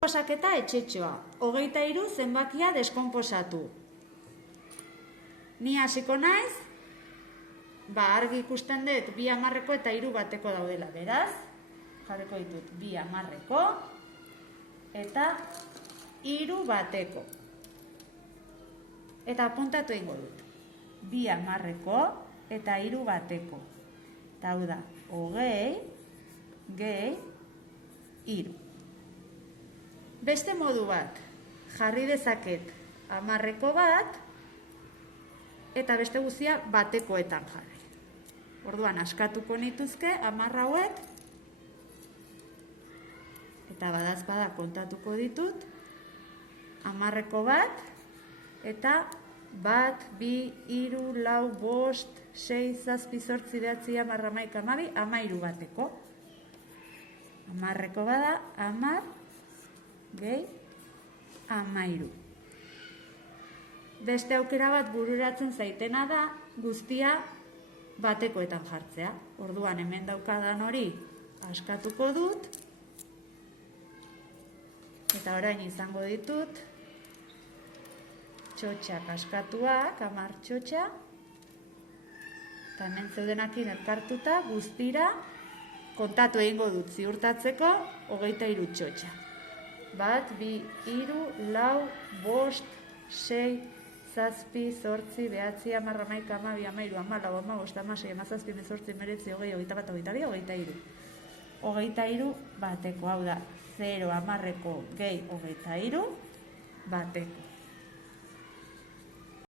Deskonposaketa etxetxoa. 23 zenbakia deskonposatu. Ni hasiko naiz, argi ikusten dut 2 hamarreko eta 3 bateko daudela, beraz. Jarriko ditut 2 hamarreko eta 3 bateko. Eta apuntatu egingo dut. 2 hamarreko eta 3 bateko. Eta hau da, 20 gehi 3. Beste modu bat, jarri dezaket hamarreko bat, eta beste guztia batekoetan jarri. Orduan, askatuko nituzke hamar hauek, eta badazpada kontatuko ditut, hamarreko bat, eta 1, 2, 3, 4, 5, 6, 7, 8, 9, 10, 11, 12, 13 bateko. Hamarreko bada, 10 gehi 13. Beste aukera bat bururatzen zaitena da, guztia batekoetan jartzea. Orduan hemen daukadan hori askatuko dut, eta orain izango ditut txotxak askatuak, 10 txotxa, eta hemen zeudenakin elkartuta guztira kontatu egingo dut ziurtatzeko 23 txotxa. 1, 2, 3, 4, 5, 6, 7, 8, 9, 10, 11, 12, 13, 14, 15, 16, 17, 18, 19, 20, 21, 22, 23. 23 bateko, hau da, 0 hamarreko gehi 23 bateko.